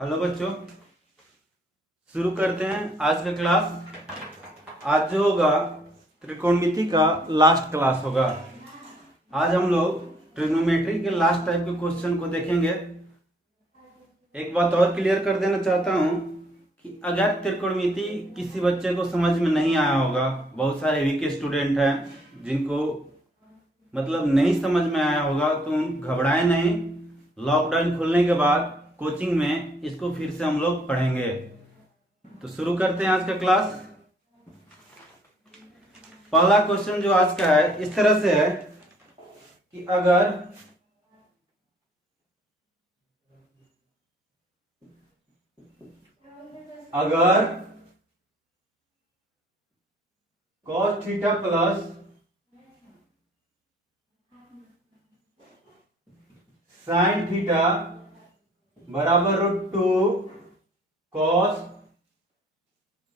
Hello बच्चों, शुरू करते हैं आज का क्लास। आज जो होगा त्रिकोणमिति का लास्ट क्लास होगा। आज हम लोग ट्रिग्नोमेट्री के लास्ट टाइप के क्वेश्चन को देखेंगे। एक बात और क्लियर कर देना चाहता हूं कि अगर त्रिकोणमिति किसी बच्चे को समझ में नहीं आया होगा, बहुत सारे वीक स्टूडेंट हैं जिनको मतलब नहीं समझ में आया होगा, तो घबराए नहीं। लॉकडाउन खुलने के बाद कोचिंग में इसको फिर से हम लोग पढ़ेंगे। तो शुरू करते हैं आज का क्लास। पहला क्वेश्चन जो आज का है इस तरह से है कि अगर cos theta plus sine theta बराबर √2 cos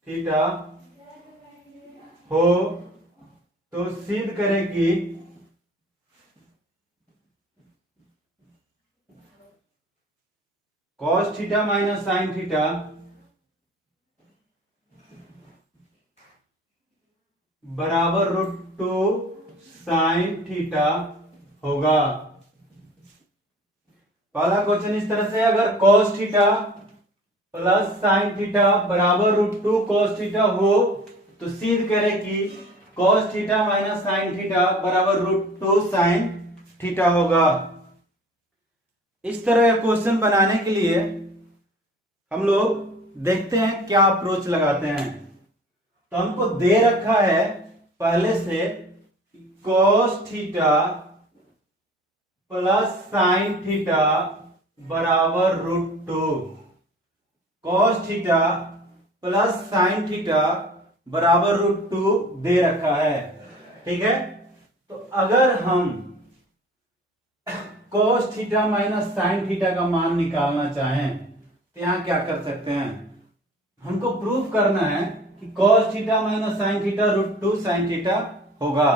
थीटा हो तो सिद्ध करें कि cos theta minus sine theta बराबर √2 साइन थीटा होगा। पहला क्वेश्चन इस तरह से, अगर cos theta plus sine theta बराबर √2 cos थीटा हो तो सिद्ध करें कि cos theta minus sine theta बराबर √2 साइन थीटा होगा। इस तरह का क्वेश्चन बनाने के लिए हम लोग देखते हैं क्या अप्रोच लगाते हैं। तो हमको दे रखा है पहले से cos theta plus sine theta बराबर √2, cos theta plus sine theta बराबर √2 दे रखा है। ठीक है, तो अगर हम cos theta minus sine theta का मान निकालना चाहें तो यहां क्या कर सकते हैं। हमको प्रूफ करना है कि cos theta minus sine theta √2 sine theta होगा।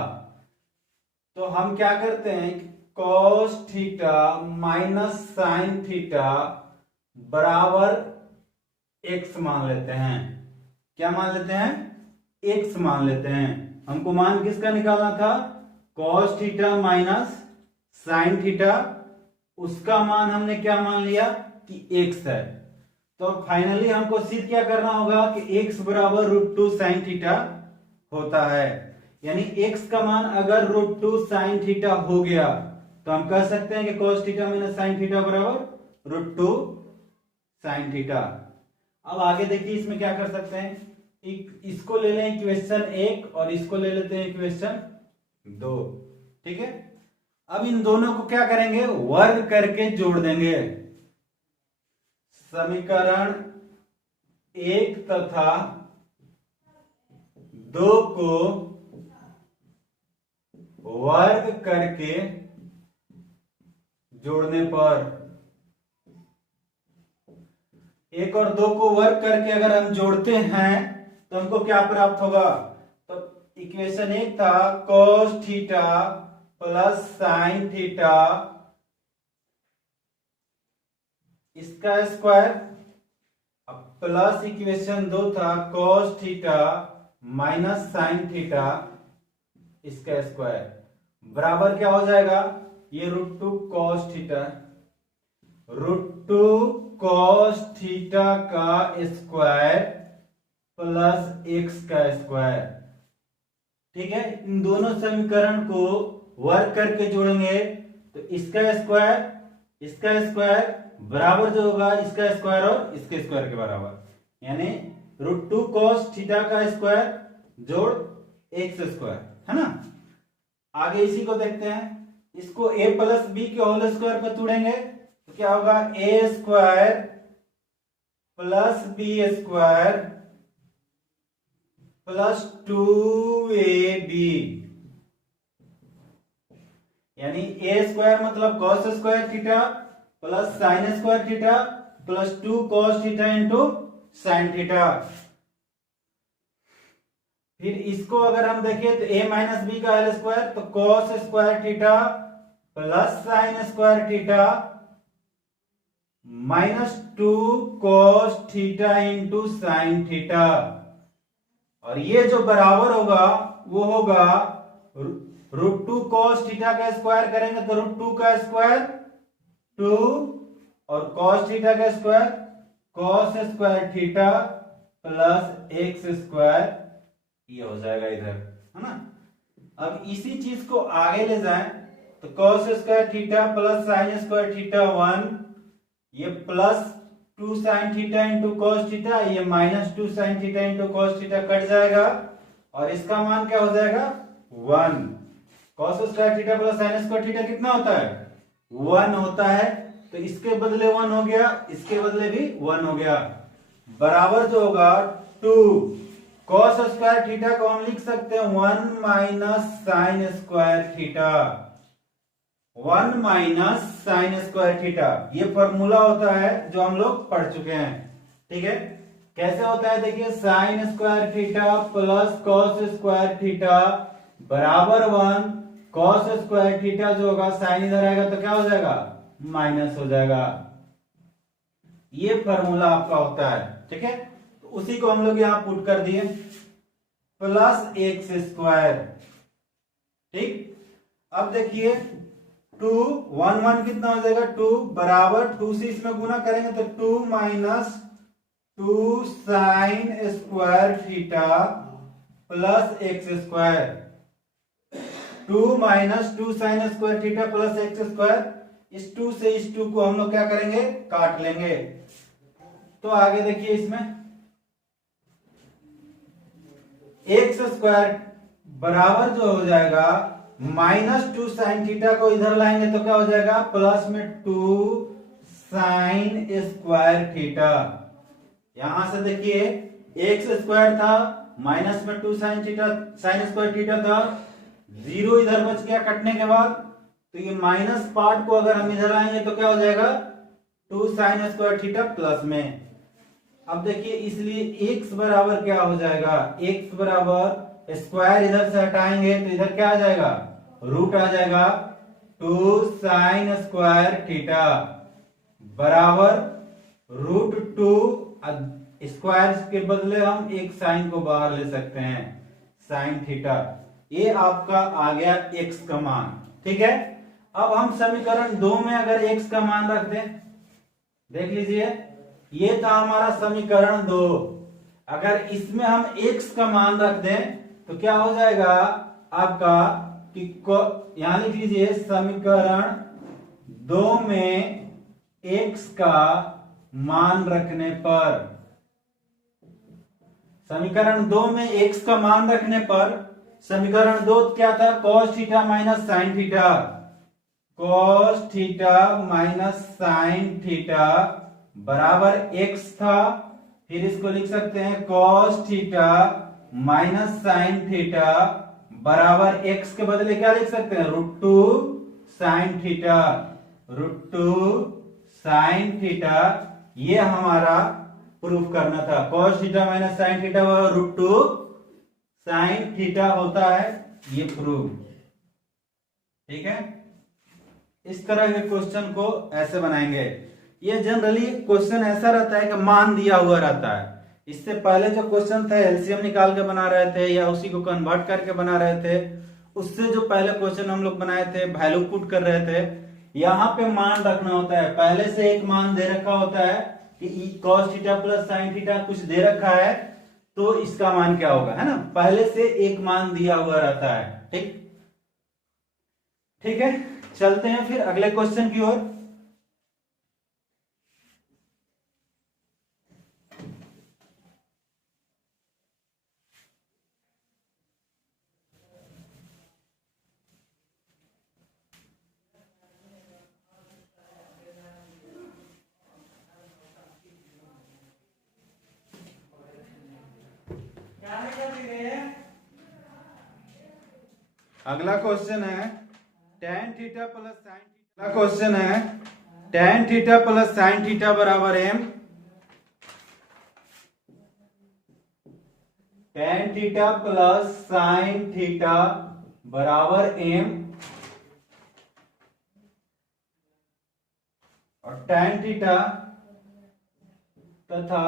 तो हम क्या करते हैं, cos theta minus sine theta बराबर x मान लेते हैं। क्या मान लेते हैं? x मान लेते हैं। हमको मान किसका निकालना था? cos theta minus sine theta, उसका मान हमने क्या मान लिया कि x है। तो फाइनली हमको सिद्ध क्या करना होगा कि x बराबर √2 साइन थीटा होता है। यानी x का मान अगर √2 साइन थीटा हो गया तो हम कह सकते हैं कि cos theta minus sine theta बराबर √2 साइन थीटा। अब आगे देखिए, इसमें क्या कर सकते हैं, इसको ले लें इक्वेशन 1 और इसको ले लेते हैं इक्वेशन 2। ठीक है, अब इन दोनों को क्या करेंगे, वर्ग करके जोड़ देंगे। समीकरण 1 तथा 2 को वर्ग करके जोड़ने पर 1 और 2 को वर्ग करके अगर हम जोड़ते हैं तो हमको क्या प्राप्त होगा। तो इक्वेशन 1 था cos theta plus sine theta इसका स्क्वायर, अब प्लस इक्वेशन 2 था cos theta minus sine theta इसका स्क्वायर, बराबर क्या हो जाएगा, ये √2 cos थीटा, √2 cos थीटा का स्क्वायर प्लस x का स्क्वायर। ठीक है, इन दोनों समीकरण को वर्ग करके जोड़ेंगे तो इसका स्क्वायर बराबर जो होगा इसका स्क्वायर और इसके स्क्वायर के बराबर, यानी √2 cos थीटा का स्क्वायर जोड़ x स्क्वायर, है ना। आगे इसी को देखते हैं, इसको a प्लस बी के होल स्क्वायर पर तोड़ेंगे तो क्या होगा, a square plus B square plus 2ab, यानी a स्क्वायर मतलब cos square theta plus sine square theta plus 2 cos theta into sine theta. फिर इसको अगर हम देखें तो a माइनस बी का होल स्क्वायर, तो cos square theta plus sine square theta -2 cos theta into sine theta, और ये जो बराबर होगा वो होगा √2 cos थीटा का स्क्वायर करेंगे तो √2 का स्क्वायर 2 और cos थीटा का square cos square theta plus x square, ये हो जाएगा इधर, है ना। अब इसी चीज को आगे ले जाएं तो cos square theta plus sine square theta 1, ये plus 2 sign theta into cos theta, ये -2 sign theta into cos theta cut जाएगा और इसका मान क्या हो जाएगा 1। Cos square theta plus sine square theta कितना होता है 1 होता है, तो इसके बदले 1 हो गया, इसके बदले भी 1 हो गया, बराबर जो होगा 2 कॉस स्क्वायर थीटा को हम लिख सकते हैं 1 minus sine square theta, 1 minus sine square theta, ये फॉर्मूला होता है जो हम लोग पढ़ चुके हैं। ठीक है, कैसे होता है देखिए, sign square theta plus cos square theta बराबर 1, कॉस स्क्वायर थीटा जो होगा साइन इधर आएगा तो क्या हो जाएगा माइनस हो जाएगा, ये फॉर्मूला आपका होता है। ठीक है, तो उसी को हम लोग यहां पुट कर दिए प्लस एक्स स्क्वायर। ठीक, अब देखिए 2 1 1 कितना हो जाएगा 2 बराबर 2 से इसमें गुना करेंगे तो 2 minus 2 sign square theta plus x square, 2 minus 2 sign square theta plus x square, इस 2 से इस 2 को हम लोग क्या करेंगे काट लेंगे। तो आगे देखिए इसमें एक्स स्क्वायर बराबर जो हो जाएगा -2 साइन थीटा को इधर लाएंगे तो क्या हो जाएगा प्लस में 2 साइन स्क्वायर थीटा, यहां से देखिए एक्स स्क्वायर था माइनस में 2 sine theta, sign square theta था, 0 इधर बच गया कटने के बाद, तो ये माइनस पार्ट को अगर हम इधर आएंगे तो क्या हो जाएगा 2 साइन स्क्वायर थीटा प्लस में। अब देखिए इसलिए x बराबर क्या हो जाएगा, x बराबर स्क्वायर इधर से हटाएंगे तो इधर क्या आ जाएगा रूट आ जाएगा 2 साइन स्क्वायर थीटा बराबर √2, स्क्वायर के बदले हम एक साइन को बाहर ले सकते हैं साइन थीटा, ये आपका आ गया x का मान। ठीक है, अब हम समीकरण 2 में अगर x का मान रख दें, देख लीजिए ये था हमारा समीकरण 2, अगर इसमें हम x का मान रख दें तो क्या हो जाएगा आपका कि यहां लिख लीजिए समीकरण 2 में x का मान रखने पर, समीकरण 2 में x का मान रखने पर समीकरण 2 क्या था cos theta minus sine theta, cos theta minus sine theta बराबर x था, फिर इसको लिख सकते हैं cos theta minus sine theta बराबर x के बदले क्या लिख सकते हैं √2 साइन थीटा, √2 साइन थीटा, ये हमारा प्रूफ करना था, cos theta minus sine theta √2 sine theta होता है, ये प्रूफ। ठीक है, इस तरह के क्वेश्चन को ऐसे बनाएंगे। ये जनरली क्वेश्चन ऐसा रहता है कि मान दिया हुआ रहता है, इससे पहले जो क्वेश्चन थे एलसीएम निकाल के बना रहे थे या उसी को कन्वर्ट करके बना रहे थे, उससे जो पहले क्वेश्चन हम लोग बनाए थे वैल्यू पुट कर रहे थे, यहाँ पे मान रखना होता है, पहले से एक मान दे रखा होता है कि cos theta plus sine theta कुछ दे रखा है तो इसका मान क्या होगा, है ना, पहले से एक मान दिया हुआ रहता है। ठीक, ठीक है, चलते हैं फिर अगले क्वेश्चन की ओर। अगला क्वेश्चन है tan theta plus sine theta, अगला क्वेश्चन है tan theta plus sine theta बराबर m, tan theta plus sine theta बराबर m, और tan थीटा तथा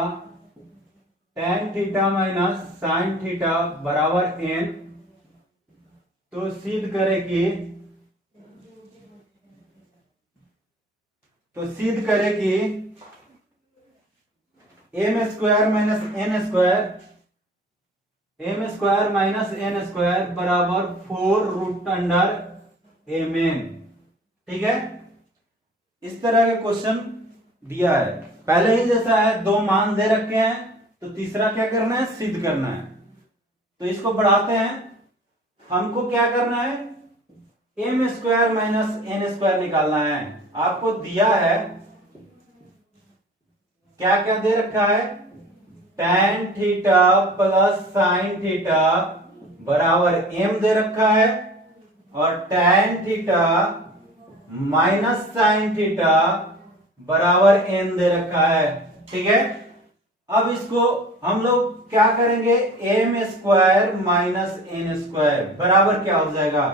tan theta minus sin theta बराबर n, तो सिद्ध करें कि M square minus N square बराबर 4 रूट अंडर एम एन। ठीक है, इस तरह का क्वेश्चन दिया है, पहले ही जैसा है, दो मान दे रखे हैं, तो तीसरा क्या करना है, सिद्ध करना है। तो इसको बढ़ाते हैं, हमको क्या करना है, M square minus N square निकालना है। आपको दिया है, क्या क्या दे रखा है, tan theta plus sin theta बराबर m दे रखा है, और tan theta minus sin theta बराबर n दे रखा है। ठीक है, अब इसको हम लोग क्या करेंगे, M square minus N square बराबर क्या हो जाएगा।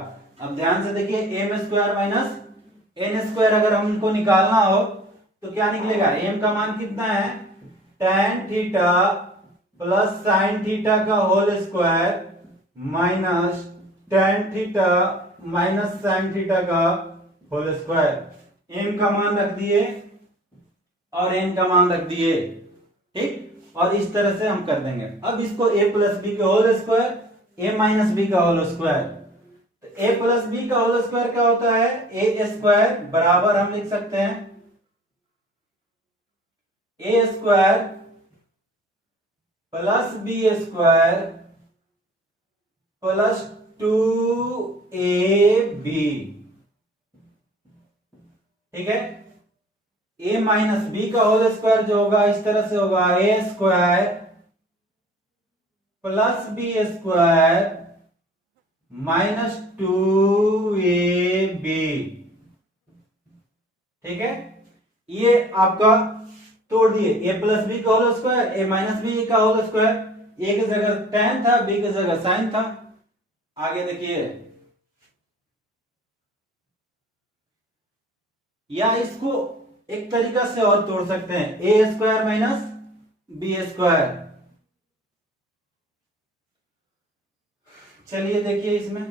अब ध्यान से देखिए, M square minus N square अगर हमको निकालना हो तो क्या निकलेगा, एम का मान कितना है, tan theta plus sin theta का whole square minus tan theta minus sin theta का होल स्क्वायर। एम का मान रख दिए और एन का मान रख दिए। ठीक, और इस तरह से हम कर देंगे। अब इसको a प्लस बी का whole square, a minus B का होल स्क्वायर, तो a प्लस बी का होल स्क्वायर क्या होता है, a स्क्वायर बराबर हम लिख सकते हैं a square plus B square plus 2ab। ठीक है, a माइनस बी का होल स्क्वायर जो होगा इस तरह से होगा, a square plus B square minus 2ab। ठीक है, ये आपका तोड़ दिए, a प्लस बी का whole square, a minus B का होल स्क्वायर, a की जगह tan था, b की जगह sin था। आगे देखिए, या इसको एक तरीका से और तोड़ सकते हैं, a square minus B square. चलिए देखिए, इसमें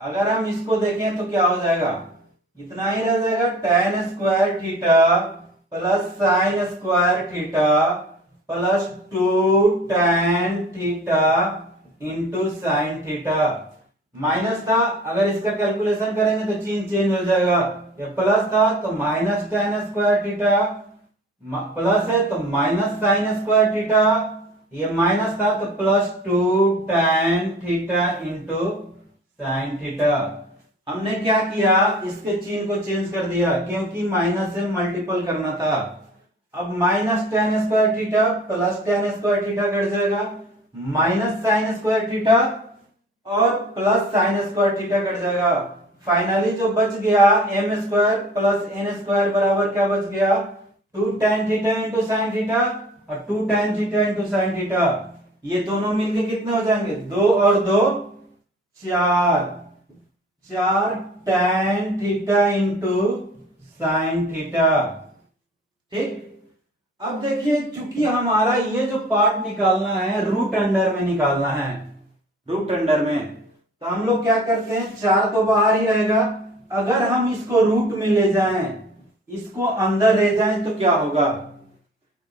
अगर हम इसको देखें तो क्या हो जाएगा, इतना ही रह जाएगा, tan square theta plus sin square theta plus 2 tan theta into sine theta. Minus था, अगर इसका कैलकुलेशन करेंगे तो चेंज हो जाएगा, ये प्लस था तो minus tan square theta, plus है तो माइनस sin स्क्वायर थीटा, ये माइनस था तो plus 2 tan theta into sine theta. हमने क्या किया, इसके चिन्ह को चेंज कर दिया, क्योंकि माइनस से मल्टीपल करना था। अब minus tan square theta plus tan square theta cut जाएगा, माइनस sin स्क्वायर थीटा और plus sin square theta cut जाएगा। फाइनली जो बच गया, m square plus n square बराबर क्या बच गया, 2 tan theta into sine theta और 2 tan theta into sine theta. ये दोनों मिलके कितने हो जाएंगे, 2 और 2 4 tan theta into sine theta. ठीक, अब देखिए, चूंकि हमारा ये जो पार्ट निकालना है रूट अंडर में निकालना है, रूट अंडर में, तो हम लोग क्या करते हैं, 4 तो बाहर ही रहेगा, अगर हम इसको रूट में ले जाएं, इसको अंदर ले जाएं तो क्या होगा,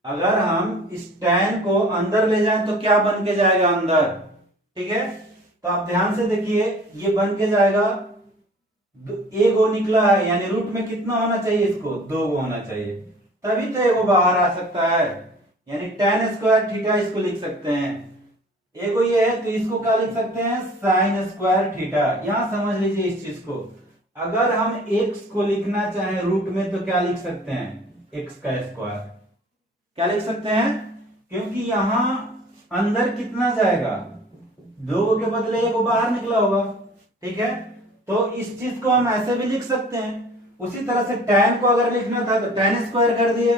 अगर हम इस tan को अंदर ले जाएं तो क्या बन के जाएगा अंदर। ठीक है, तो आप ध्यान से देखिए, ये बन के जाएगा, a गो निकला है, यानी रूट में कितना होना चाहिए, इसको 2 गो होना चाहिए, तभी तो एगो बाहर आ सकता है, यानी tan स्क्वायर थीटा इसको लिख सकते हैं। एगो ये है तो इसको क्या लिख सकते हैं, साइन स्क्वायर थीटा। यहां समझ लीजिए इस चीज को, अगर हम x को लिखना चाहें रूट में तो क्या लिख सकते हैं, x का स्क्वायर, क्या लिख सकते हैं, क्योंकि यहां अंदर कितना जाएगा, 2 के बदले एगो बाहर निकला होगा। ठीक है, तो इस चीज को हम ऐसे भी लिख सकते हैं। उसी तरह से tan को अगर लिखना था तो tan स्क्वायर कर दिए,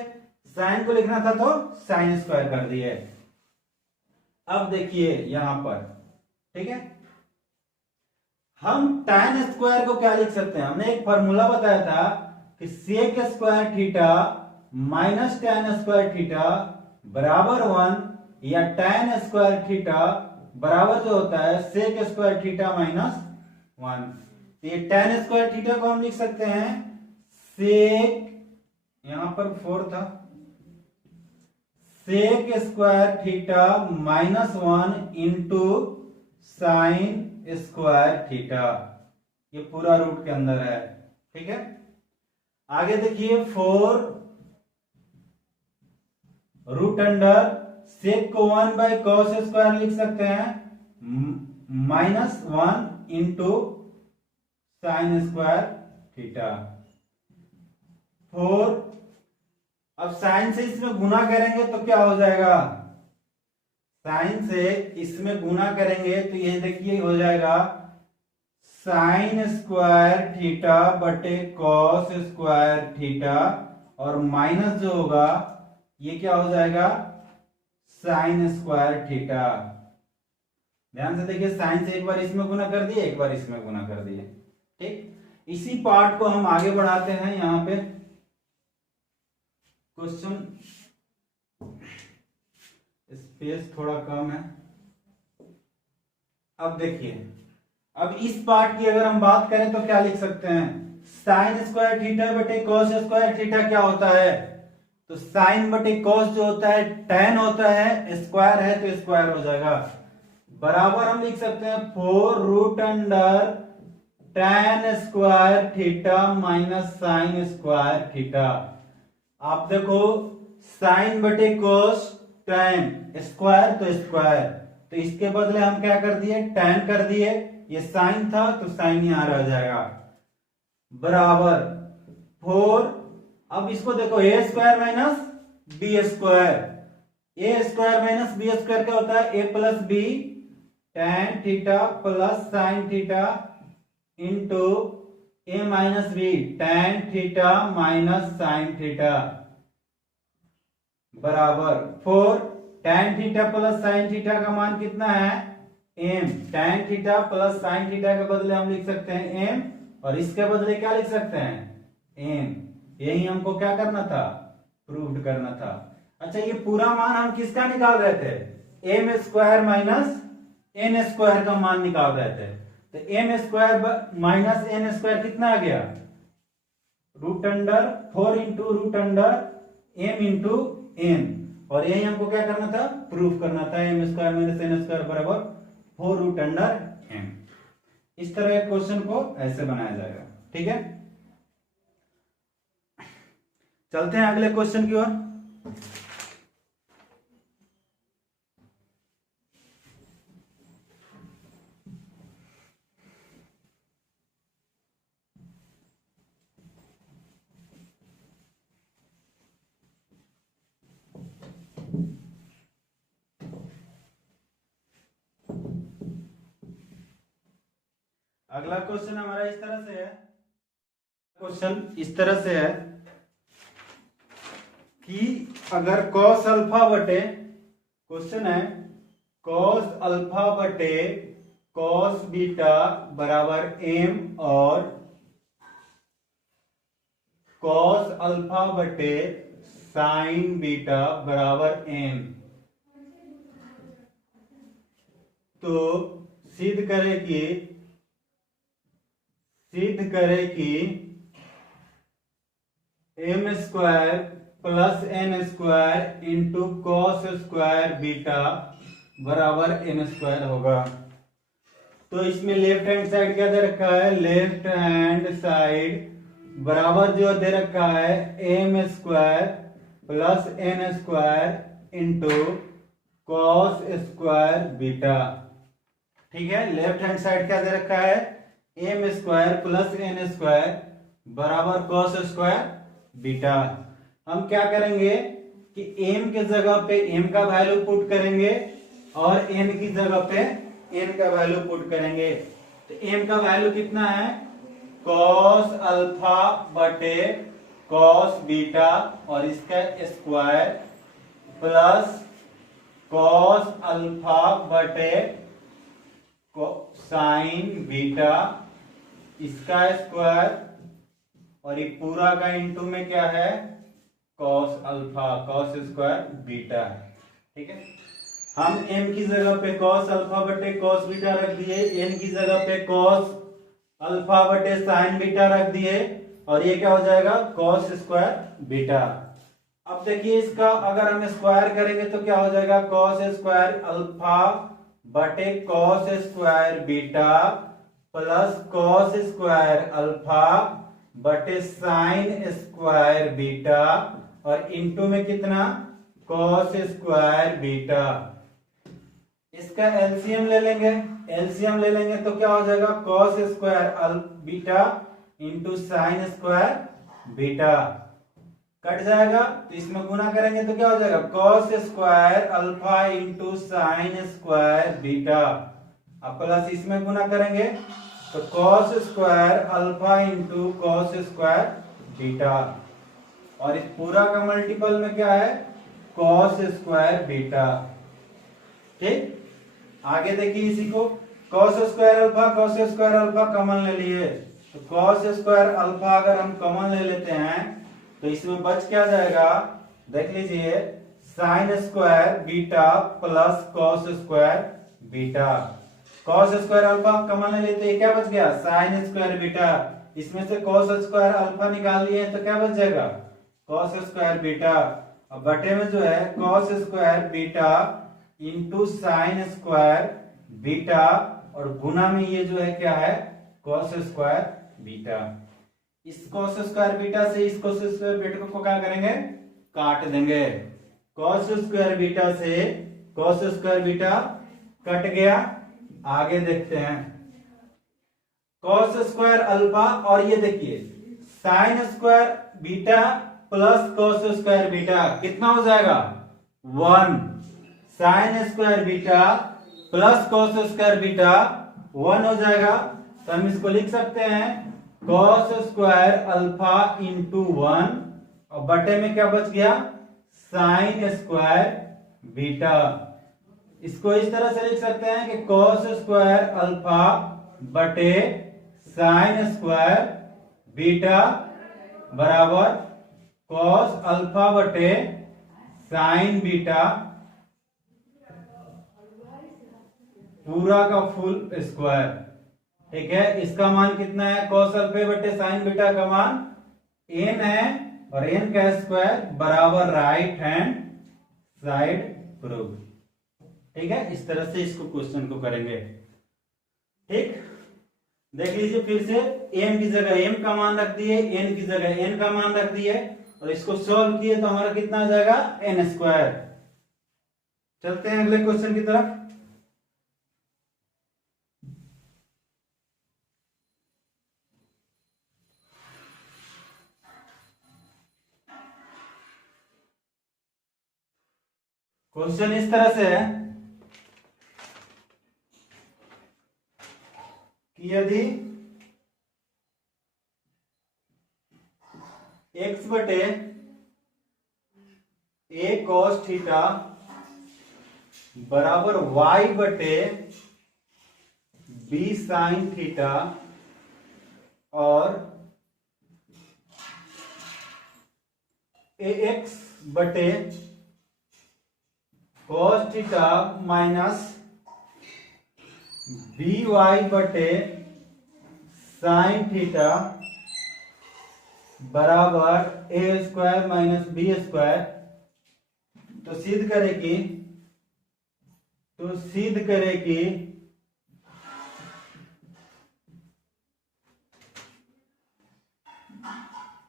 sin को लिखना था तो sin स्क्वायर कर दिए। अब देखिए यहां पर, ठीक है, हम tan स्क्वायर को क्या लिख सकते हैं, हमने एक फॉर्मूला बताया था कि sec square theta minus tan square theta बराबर 1 या टेन स्क्वायर थीटा बराबर जो होता है सेक स्क्वायर थीटा माइनस 1। तो ये टेन स्क्वायर थीटा को हम लिख सकते हैं सेक, यहां पर 4 था, sec square theta minus 1 into sine square theta. ये पूरा रूट के अंदर है, ठीक है। आगे देखिए 4 रूट अंडर सेक को 1 बाई कॉस स्क्वायर लिख सकते हैं minus 1 into sine square theta. 4, अब साइन से इसमें गुना करेंगे तो क्या हो जाएगा, साइन से इसमें गुना करेंगे तो ये देखिए हो जाएगा साइन स्क्वायर थीटा बटे कॉस स्क्वायर थीटा, और माइनस जो होगा ये क्या हो जाएगा साइन स्क्वायर थीटा। ध्यान से देखिए, साइन से एक बार इसमें गुना कर दिए, एक बार इसमें गुना कर दिए, ठीक। इसी पार्ट को हम आगे बढ़ाते हैं। यहां पे क्वेश्चन स्पेस थोड़ा कम है। अब देखिए, अब इस पार्ट की अगर हम बात करें तो क्या लिख सकते हैं, साइन स्क्वायर थीटा बटे कॉस स्क्वायर थीटा क्या होता है, तो साइन बटे कॉस जो होता है टेन होता है, स्क्वायर है तो स्क्वायर हो जाएगा, बराबर हम लिख सकते हैं 4 root under tan square theta minus sine square theta. आप देखो साइन बटे कॉस टेन, स्क्वायर तो स्क्वायर, तो इसके बदले हम क्या कर दिए टेन कर दिए, ये साइन था तो साइन यहां रह जाएगा, बराबर 4। अब इसको देखो a square minus B square, a square minus B square क्या होता है, a plus b tan theta plus sine theta into a minus b tan theta minus sine theta, बराबर 4। Tan theta plus sine theta का मान कितना है m, tan theta plus sine theta के बदले हम लिख सकते हैं एम, और इसके बदले क्या लिख सकते हैं एम। यही हमको क्या करना था, प्रूव करना था। अच्छा, ये पूरा मान हम किसका निकाल रहे थे, M square minus N square का मान निकाल रहे थे। तो M square minus N square कितना आ गया, root under 4 into root under M into N, और यही हमको क्या करना था, प्रूफ करना था M square minus N square बराबर 4 रूट अंडर एम। इस तरह के क्वेश्चन को ऐसे बनाया जाएगा, ठीक है। चलते हैं अगले क्वेश्चन की ओर। अगला क्वेश्चन हमारा इस तरह से है, क्वेश्चन इस तरह से है कि अगर cos अल्फा बटे, क्वेश्चन है cos अल्फा बटे cos बीटा बराबर m, और cos अल्फा बटे साइन बीटा बराबर m, तो सिद्ध करे कि M square plus N square into cos square beta बराबर एन स्क्वायर होगा। तो इसमें लेफ्ट हैंड साइड क्या दे रखा है, लेफ्ट हैंड साइड बराबर जो दे रखा है M square plus N square into cos square beta, ठीक है। लेफ्ट हैंड साइड क्या दे रखा है, M square plus N square बराबर कॉस स्क्वायर बीटा। हम क्या करेंगे कि m के जगह पे m का वैल्यू पुट करेंगे और n की जगह पे n का वैल्यू पुट करेंगे। तो m का वैल्यू कितना है, cos अल्फा बटे cos बीटा और इसका स्क्वायर प्लस cos अल्फा बटे साइन बीटा इसका स्क्वायर और ये पूरा का इनटू में क्या है, cos alpha, cos square beta. ठीक है, हम m की जगह पे कॉस अल्फा बटे कॉस बीटा रख दिए, n की जगह पे कॉस अल्फा बटे साइन बीटा रख दिए, और ये क्या हो जाएगा, कॉस स्क्वायर बीटा। अब देखिए इसका अगर हम स्क्वायर करेंगे तो क्या हो जाएगा, कॉस स्क्वायर अल्फा बटे cos square beta plus cos square alpha बटे साइन स्क्वायर बीटा, और इनटू में कितना, कॉस स्क्वायर बीटा। इसका एलसीएम ले लेंगे, एलसीएम ले लेंगे तो क्या हो जाएगा, cos square beta into sine square beta, cut जाएगा तो इसमें गुना करेंगे तो क्या हो जाएगा, cos square alpha into sine square beta. अब प्लस इसमें गुना करेंगे तो cos square alpha into cos square beta, और इस पूरा का मल्टीपल में क्या है, कॉस स्क्वायर बीटा। ठीक, आगे देखिए इसी को, कॉस स्क्वायर अल्फा कॉमन ले लिए, तो कॉस स्क्वायर अल्फा अगर हम कॉमन ले लेते हैं तो इसमें बच क्या जाएगा, देख लीजिए, sine square beta plus cos square beta. Cos square alpha common ले लेते, क्या बच गया, साइन स्क्वायर बीटा। इसमें से कॉस स्क्वायर अल्फा निकाल लिए तो क्या बच जाएगा, कॉस स्क्वायर बीटा। अब बटे में जो है cos square beta into sine square beta, और गुना में ये जो है क्या है, कॉस स्क्वायर बीटा। इस कॉस स्क्वायर बीटा से इस कॉस स्क्वायर बीटा को क्या करेंगे, काट देंगे। कॉस स्क्वायर बीटा से कॉस स्क्वायर बीटा कट गया। आगे देखते हैं, कॉस स्क्वायर अल्फा, और ये देखिए sine square beta plus cos square beta कितना हो जाएगा, 1। Sine square beta plus cos square beta 1 हो जाएगा, तो हम इसको लिख सकते हैं कॉस स्क्वायर अल्फा इंटू 1, और बटे में क्या बच गया, साइन स्क्वायर बीटा। इसको इस तरह से लिख सकते हैं कि कॉस स्क्वायर अल्फा बटे साइन स्क्वायर बीटा बराबर कॉस अल्फा बटे साइन बीटा पूरा का फुल स्क्वायर। ठीक है, इसका मान कितना है, कॉस अल्फा बटे साइन बीटा का मान n है, और n का स्क्वायर बराबर राइट हैंड साइड प्रूफ। ठीक है, इस तरह से इसको क्वेश्चन को करेंगे। ठीक, देख लीजिए फिर से, m की जगह m का मान रख दिए, n की जगह n का मान रख दिए, और इसको सॉल्व किए तो हमारा कितना आ जाएगा, n स्क्वायर। चलते हैं अगले क्वेश्चन की तरफ। क्वेश्चन इस तरह से है कि यदि x बटे a cos थीटा बराबर y बटे b sin थीटा, और ax बटे cos थीटा माइनस by बटे साइन थीटा बराबर a square minus B square, तो सिद्ध करेगी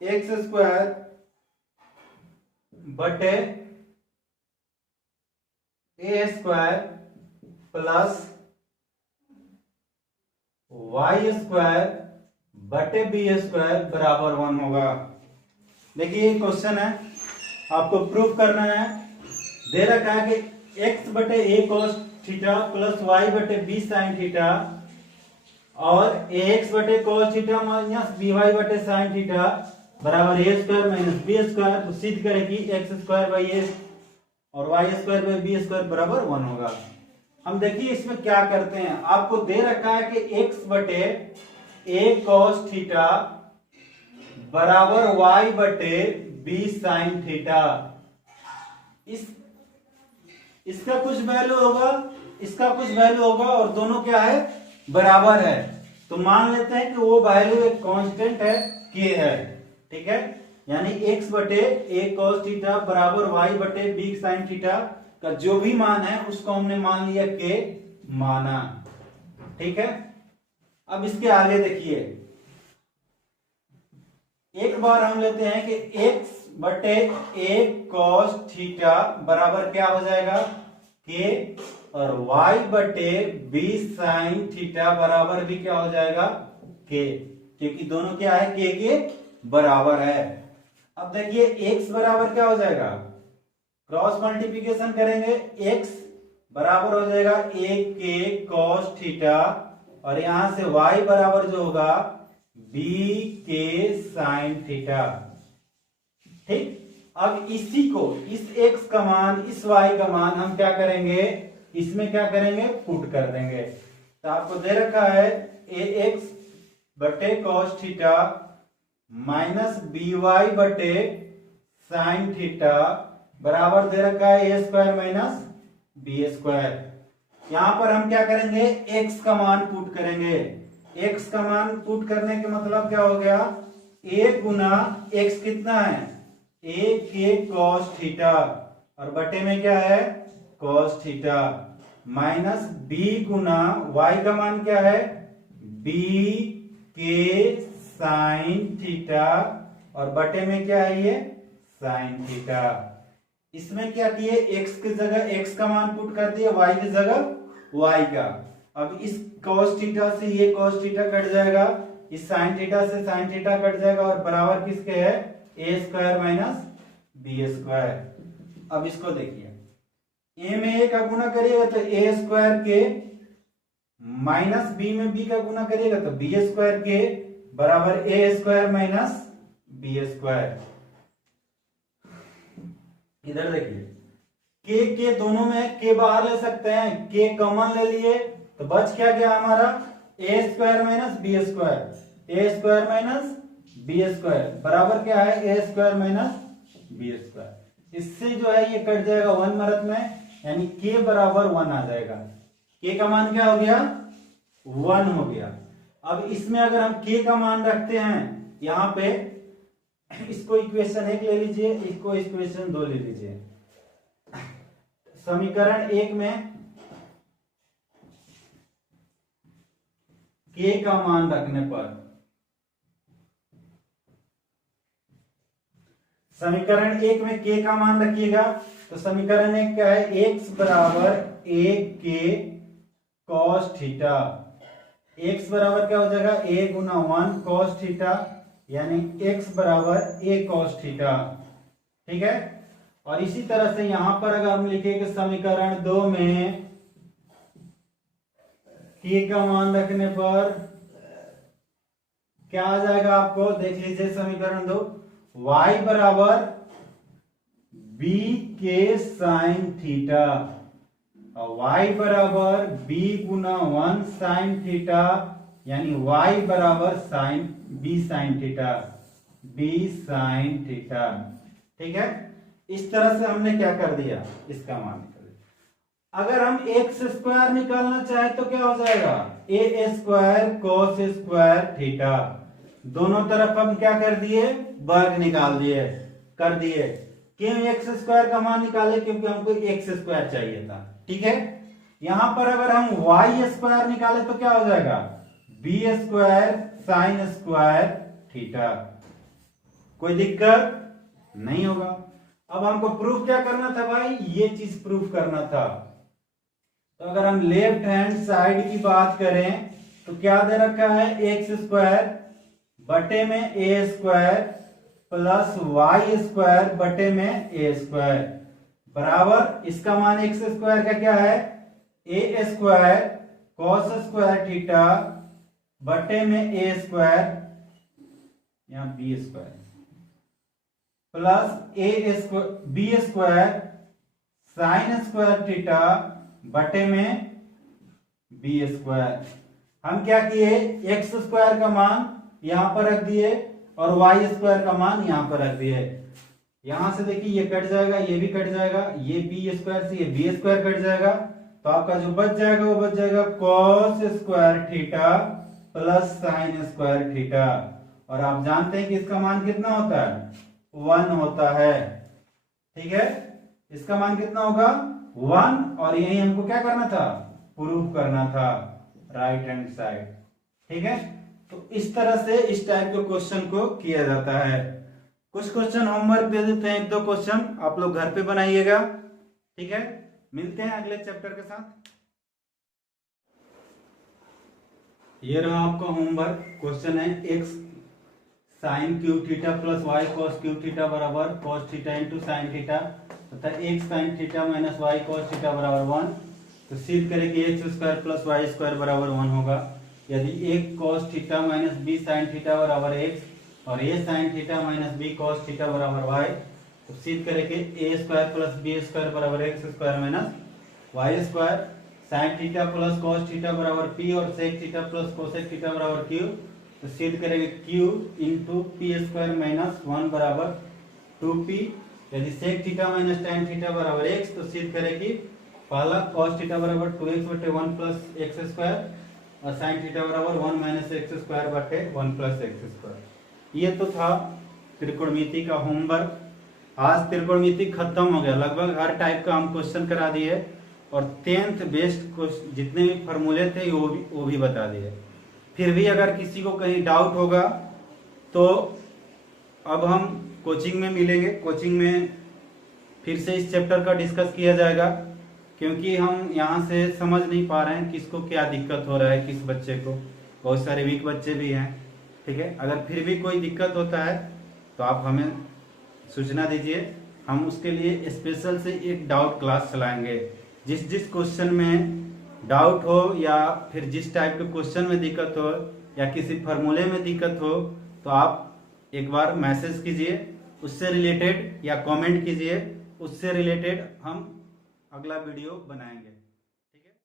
एक्स स्क्वायर बटे A square plus Y square बटे बी स्क्वायर बराबर 1 होगा। देखिए ये क्वेश्चन है, आपको प्रूफ करना है। दे रखा है कि x बटे A cos theta plus y बटे बी साइन थीटा और ax बटे cos थीटा माइनस by बटे साइन थीटा बराबर A square minus B square. तो सिद्ध करेगी एक्स स्क्वायर बाई ए और Y square by B square बराबर 1 होगा। हम देखिए इसमें क्या करते हैं। आपको दे रखा है कि x बटे ए cos थीटा बराबर y बटे b साइन थीटा। इसका कुछ वैल्यू होगा, इसका कुछ वैल्यू होगा, और दोनों क्या है, बराबर है। तो मान लेते हैं कि वो वैल्यू एक कांस्टेंट है, k है। ठीक है, यानी x बटे a cos थीटा बराबर y बटे b साइन थीटा का जो भी मान है उसको हमने मान लिया k माना। ठीक है, अब इसके आगे देखिए, एक बार हम लेते हैं कि x बटे a cos थीटा बराबर क्या हो जाएगा, k, और y बटे b साइन थीटा बराबर भी क्या हो जाएगा, k, क्योंकि दोनों क्या है, k के बराबर है। अब देखिए x बराबर क्या हो जाएगा, क्रॉस मल्टीप्लिकेशन करेंगे, x बराबर हो जाएगा a k cos थीटा, और यहां से y बराबर जो होगा b k साइन थीटा। ठीक, अब इसी को, इस x का मान, इस y का मान हम क्या करेंगे, इसमें क्या करेंगे, पुट कर देंगे। तो आपको दे रखा है ax बटे cos थीटा माइनस by बटे साइन थीटा बराबर दे रखा है a square minus b square. यहां पर हम क्या करेंगे, x का मान पुट करेंगे। x का मान पुट करने के मतलब क्या हो गया, a गुना x कितना है, a के cos थीटा, और बटे में क्या है, cos थीटा, माइनस b गुना y का मान क्या है, b के साइन थीटा, और बटे में क्या है, ये साइन थीटा। इसमें क्या किए, x की जगह x का मान पुट कर दिए, y की जगह y का। अब इस cos थीटा से ये cos थीटा कट जाएगा, इस साइन थीटा से साइन थीटा कट जाएगा, और बराबर किसके है, a square minus b square. अब इसको देखिए, a में a का गुना करिएगा तो a स्क्वायर के, माइनस b में b का गुना करिएगा तो b स्क्वायर के बराबर a square minus b square. इधर देखिए, के दोनों में के बाहर ले सकते हैं, के कॉमन ले लिए तो बच क्या गया हमारा, a square minus b square, a square minus b square बराबर क्या है, a square minus b square. इससे जो है ये कट जाएगा 1 मरत में, यानी k बराबर 1 आ जाएगा। k का मान क्या हो गया, 1 हो गया। अब इसमें अगर हम k का मान रखते हैं यहाँ पे, इसको इक्वेशन 1 ले लीजिए, इसको इक्वेशन 2 ले लीजिए। समीकरण 1 में k का मान रखने पर, समीकरण 1 में k का मान रखिएगा तो समीकरण 1 क्या है, x बराबर a k cos theta, x बराबर क्या हो जाएगा, a गुना 1 cos थीटा, यानी x बराबर a cos थीटा। ठीक है, और इसी तरह से यहां पर अगर हम लिखेंगे समीकरण 2 में k का मान रखने पर क्या आ जाएगा, आपको देख लीजिए समीकरण 2, y बराबर b के साइन थीटा, और y बराबर b गुना 1 साइन थीटा, यानी y बराबर sine b sine theta, b sine theta. ठीक है, इस तरह से हमने क्या कर दिया, इसका मान निकाल दिया। अगर हम x स्क्वायर निकालना चाहे तो क्या हो जाएगा, a square cos square theta, दोनों तरफ हम क्या कर दिए, वर्ग निकाल दिए, कर दिए। क्यों x स्क्वायर का मान निकाले, क्योंकि हमको x स्क्वायर चाहिए था। ठीक है, यहां पर अगर हम y स्क्वायर निकाले तो क्या हो जाएगा, b square sine square theta. कोई दिक्कत नहीं होगा। अब हमको प्रूफ क्या करना था भाई, ये चीज प्रूफ करना था। तो अगर हम लेफ्ट हैंड साइड की बात करें तो क्या दे रखा है, एक्स स्क्वायर बटे में a square plus Y square बटे में ए स्क्वायर बराबर, इसका मान एक्स स्क्वायर का क्या है, a square cos square theta बटे में ए स्क्वायर, यहां b square plus a square b square sine square theta बटे में बी स्क्वायर। हम क्या किए, एक्स स्क्वायर का मान यहां पर रख दिए और वाई स्क्वायर का मान यहाँ पर रख दिए। यहां से देखिए ये कट जाएगा, ये भी कट जाएगा, ये बी स्क्वायर से ये बी स्क्वायर कट जाएगा, तो आपका जो बच जाएगा वो बच जाएगा cos square theta plus sine square theta. और आप जानते हैं कि इसका मान कितना होता है, 1 होता है। ठीक है, इसका मान कितना होगा 1, और यही हमको क्या करना था, प्रूफ करना था राइट हैंड साइड। ठीक है, तो इस तरह से इस टाइप के क्वेश्चन को किया जाता है। कुछ क्वेश्चन होमवर्क दे देते हैं, 1-2 क्वेश्चन आप लोग घर पे बनाइएगा। ठीक है, मिलते हैं अगले चैप्टर के साथ। ये रहा आपका होमवर्क। क्वेश्चन है x sine cube theta plus y cos cube theta बराबर cos theta into sine theta तथा x sine theta minus y cos theta बराबर 1। तो सिद्ध करें कि x square plus Y square बराबर 1 होगा। यदि एक cos theta minus b sine theta बराबर x और a sine theta minus b cos theta बराबर y, तो सिद्ध करें कि a square plus B square बराबर X square minus Y square. Sine theta plus cos theta बराबर p और sec theta plus cosec theta बराबर q, तो सिद्ध करेंगे q into P square minus 1 बराबर 2p। यदि sec theta minus tan theta बराबर x, तो सिद्ध करें कि पहला कॉस थीटा बराबर 2x बटे 1 प्लस एक्स स्क्वायर और साइन थीटा बराबर 1 माइनस एक्स स्क्वायर बटे 1 प्लस एक्स स्क्वायर। ये तो था त्रिकोणमिति का होमवर्क। आज त्रिकोणमिति खत्म हो गया, लगभग हर टाइप का हम क्वेश्चन करा दिए और 10th बेस्ड जितने भी फॉर्मूले थे वो भी बता दिए। फिर भी अगर किसी को कहीं डाउट होगा तो अब हम कोचिंग में मिलेंगे। कोचिंग में फिर से इस चैप्टर का डिस्कस किया जाएगा, क्योंकि हम यहाँ से समझ नहीं पा रहे हैं किसको क्या दिक्कत हो रहा है, किस बच्चे को। बहुत सारे वीक बच्चे भी हैं। ठीक है, अगर फिर भी कोई दिक्कत होता है तो आप हमें सूचना दीजिए, हम उसके लिए स्पेशल से एक डाउट क्लास चलाएंगे। जिस क्वेश्चन में डाउट हो या फिर जिस टाइप के क्वेश्चन में दिक्कत हो या किसी फार्मूले में दिक्कत हो, तो आप एक बार मैसेज कीजिए उससे रिलेटेड या कमेंट कीजिए, उससे रिलेटेड हम अगला वीडियो बनाएंगे।